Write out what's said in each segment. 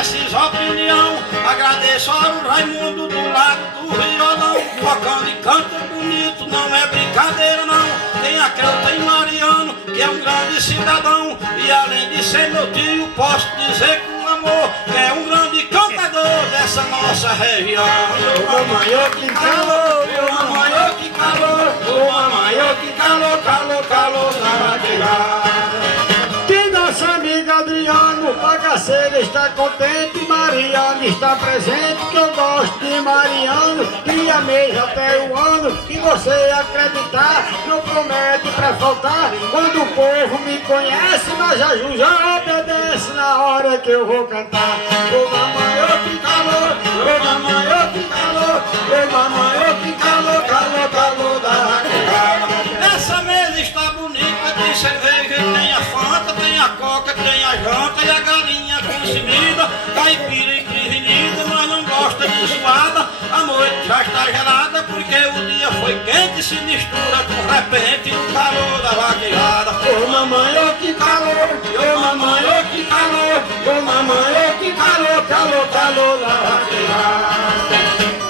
precisa opinião. Agradeço ao Raimundo do lado do violão. Tocando e canta bonito, não é brincadeira não. Tem a Canta e Mariano, que é um grande cidadão. E além de ser meu tio, posso dizer com amor que é um grande cantador dessa nossa região. Ô mamãe, ô que calor, Ô mamãe, ô que calor, ô mamãe, ô que calor, calor, calor na vaquejada. que nossa amiga Adriano, bagaceira está contente, Mariano está presente, que eu gosto de Mariano, e amei até o ano, que você acreditar, não promete pra faltar, quando o povo me conhece, mas a Ju já obedece na hora que eu vou cantar. Ô mamãe, ô que calor, ô mamãe, ô que calor, ô mamãe, ô que calor, calor, calor da vaquejada. Essa mesa está bonita, tem cerveja, tem a Fanta, tem a Coca, tem a janta e a galinha consumida, caipira e prevenida, mas não gosta de suada. A noite já está gelada porque o dia foi quente, se mistura com repente no calor da vaquejada. Ô mamãe, ô que calor, ô mamãe, ô que calor, ô mamãe, ô que calor, calor, calor da vaquejada.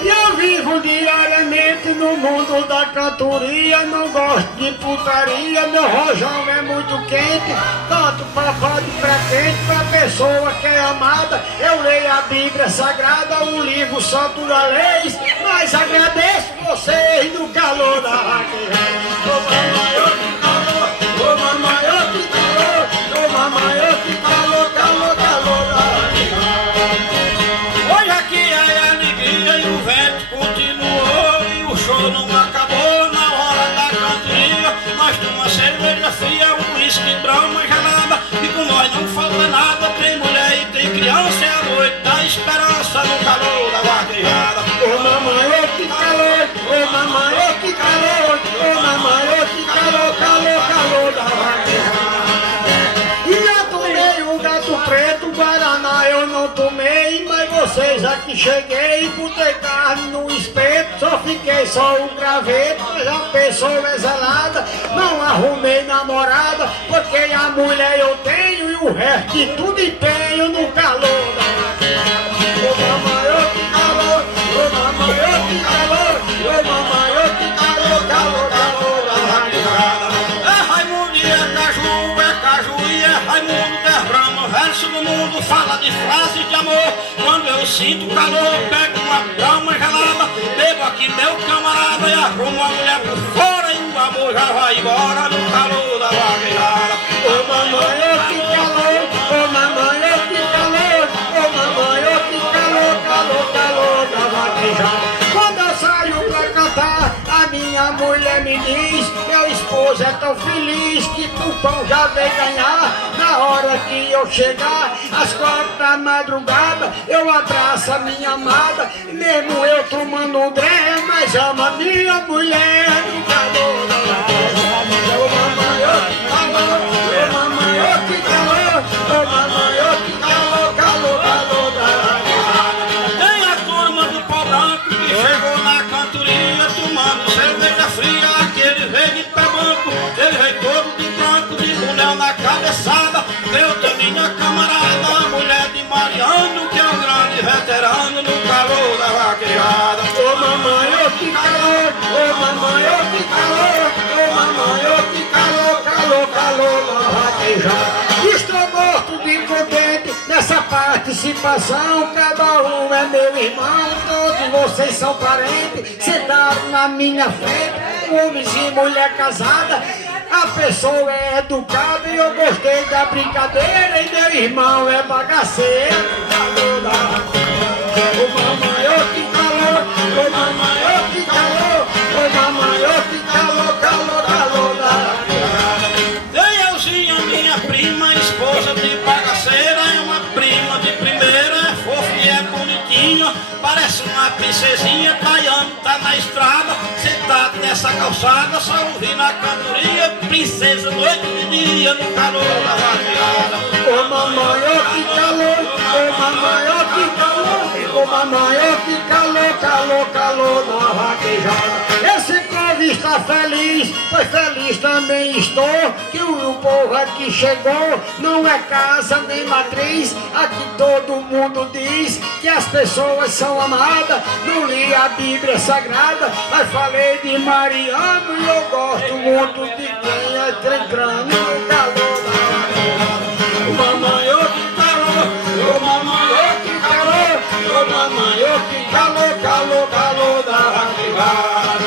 E eu vivo diariamente no mundo da cantoria, não gosto de putaria, meu rojão é muito quente, tanto pra fora de pra quente, pra pessoa que é amada, eu leio a Bíblia Sagrada, o livro Santo da Leis, mas agradeço vocês no calor da vaquejada. Ô mamãe, ô que calor, ô mamãe, ô que calor, ô mamãe, ô que calor, calor, calor da vaquejada. Hoje aqui é alegria e o vento continuou e o show não acabou na hora da cantoria. Nós tomamos cerveja fria, um uísque, brama gelada e com nós não falta nada, tem mulher e tem criança, é a noite da esperança no calor da vaquejada. Ô mamãe, ô que calor, ô mamãe, ô que calor, ô mamãe, ô que calor, calor, calor da vaquejada. E eu tomei um gato preto, Guaraná eu não tomei, mas vocês aqui cheguei, botei carne no espeto, só fiquei só o graveto, mas a pessoa exalada, não arrumei namorada, porque a mulher eu tenho e o resto de tudo empenho no calor da vaquejada. Ô mamãe, ô que calor, ô mamãe, ô que calor, ô mamãe, ô que calor, calor, calor da vaquejada. É Raimundo e é caju e é Raimundo derrama verso do mundo, fala de frases de amor. Quando eu sinto calor, pego uma brama gelada, bebo aqui meu camarada e arrumo a mulher por fora e o amor já vai embora no calor da vaquejada. Ô mamãe, ô que calor, ô mamãe, ô que calor, ô mamãe, ô que calor, calor, calor da vaquejada. Quando eu saio pra cantar, a minha mulher me diz, meu esposo é tão feliz que pro pão já vem ganhar. Na hora que eu chegar, às 4 da madrugada, eu abraço a minha amada, mesmo eu tomando um dré, mas amo a minha mulher no calor da vaquejada. Ô mamãe, ô que calor, ô mamãe, ô que calor, ô mamãe, ô que calor, calor, calor da vaquejada. Tem a turma do pau branco que chegou na cantoria tomando cerveja fria, aquele veio de pé banco, ele veio todo de branco, de boné na cabeçada. Eu tenho minha camarada, a mulher de Mariano, que é um grande veterano no calor da vaquejada. Ô mamãe, ô que calor, ô mamãe, ô que calor, ô mamãe, ô que calor, calor, calor da vaquejada. Estou morto de contente nessa participação, cada um é meu irmão, todos vocês são parentes, sentaram na minha frente, homens e mulher casada. A pessoa é educada e eu gostei da brincadeira, e meu irmão é bagaceiro. Calor da vaquejada. Ô mamãe, ô que calor, ô mamãe, ô que calor, ô mamãe, ô que calor, calor, calor da vaquejada. Tem Elzinha, minha prima, esposa de bagaceira, é uma prima de primeira, é fofa e é bonitinha, parece uma princesinha. Tayane tá na estrada, sentado nessa calçada, só ouvindo a cantoria, princesa noite e dia no calor da vaquejada. Ô mamãe, ô que calor, ô mamãe, ô que calor, ô mamãe, ô que calor, calor, calor da vaquejada. Esse povo está feliz, pois feliz também estou, que o povo aqui chegou, não é casa nem matriz, aqui todo mundo diz que as pessoas são amadas, não li a Bíblia Sagrada, mas falei de Mariano e eu gosto muito de quem é entrando no calor da Ô mamãe, ô que calor, ô mamãe, ô que calor, ô mamãe, ô que calor, calor, calor da vaquejada.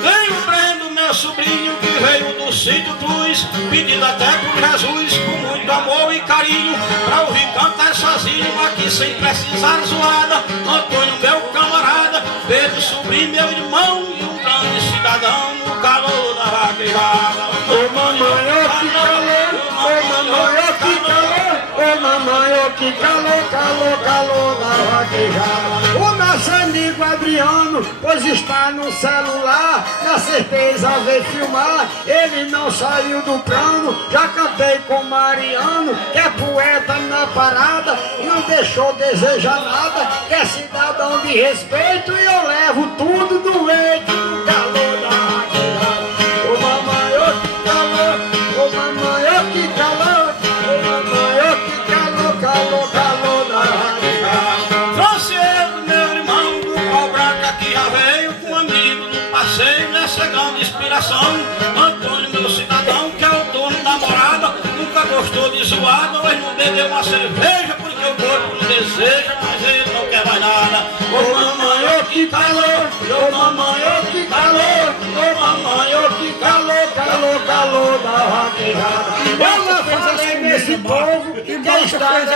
Venho prendo meu sobrinho que veio do sítio Cruz, pedindo até por Jesus, com muito amor e carinho, pra ouvir cantar sozinho aqui sem precisar zoada. Antônio, meu camarada, Pedro, sobrinho, meu irmão e um grande cidadão no calor da vaquejada. Ô mamãe, ô que calor, ô mamãe, ô que calor, ô mamãe, ô que calor, calor, calor da vaquejada. O nosso amigo Adriano, pois está no celular, na certeza veio filmar, ele não saiu do plano, já cantei com Mariano, que é poeta na parada, não deixou desejar nada, que é cidadão de respeito e eu levo tudo do leite do calor da vaquejada. Ô mamãe, ô que calor, ô mamãe, ô que calor, ô mamãe, ô que calor, calor, calor da vaquejada. Francês, meu irmão do pau branco aqui já veio com um amigo no passeio nessa grande inspiração. Antônio, meu cidadão, que é o dono da morada, nunca gostou de zoada, hoje não bebeu uma cerveja porque o corpo não deseja, mas ele não quer mais nada. Ô mamãe, ô que calor, ô mamãe, ô que calor, ô mamãe, ô que calor, calor, calor da vaquejada. Eu não falei nesse povo que está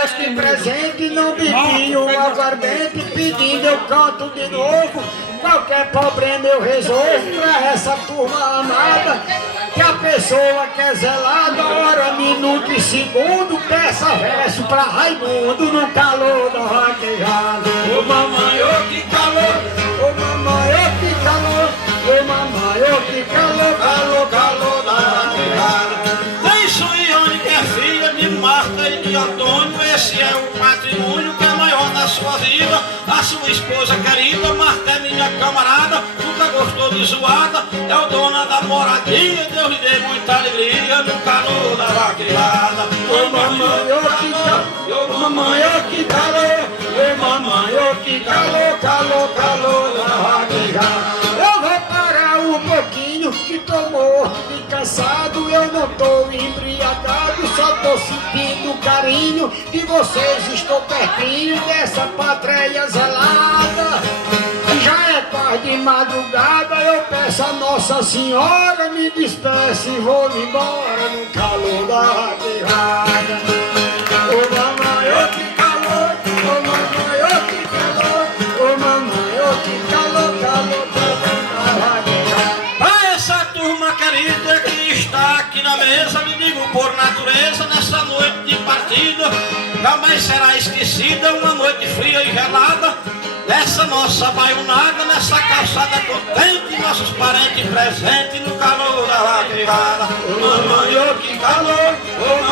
aqui presente, não bebi um aguardente, pedindo eu canto de novo. Qualquer problema eu resolvo pra essa turma amada, que a pessoa que é zelada, hora, minuto e segundo, peça verso pra Raimundo no calor da vaquejada. Ô mamãe, ô que calor, Ô mamãe, ô que calor, ô mamãe, ô que calor, calor, calor da vaquejada. tem Suiane que é filha de Marta e de Antônio, esse é o patrimônio que é maior da sua vida. A sua esposa querida, Marta é minha camarada, nunca gostou de zoada, é o dono da moradia, Deus lhe dê muita alegria no calor da vaquejada. Ô mamãe, ô que calor, ô mamãe, ô que calor, ô mamãe, ô que calor, calor, calor da vaquejada. Eu vou parar um pouquinho que tô morto e cansado, eu não tô embriagado, só tô sentindo o carinho de vocês, estou pertinho dessa pátria zelada. Já é tarde de madrugada, eu peço a Nossa Senhora, me despeça e vou embora no calor da vaquejada. Ô mamãe, ô que calor, ô mamãe, ô que calor, ô mamãe, ô que calor, calor, calor da vaquejada. Pra essa turma querida que está aqui na mesa, lhe digo por natureza, nessa noite de partida, jamais será esquecida uma noite fria e gelada, nessa nossa baiunada, nessa calçada contente, nossos parentes presentes no calor da vaquejada. Ô mamãe, ô que calor, ô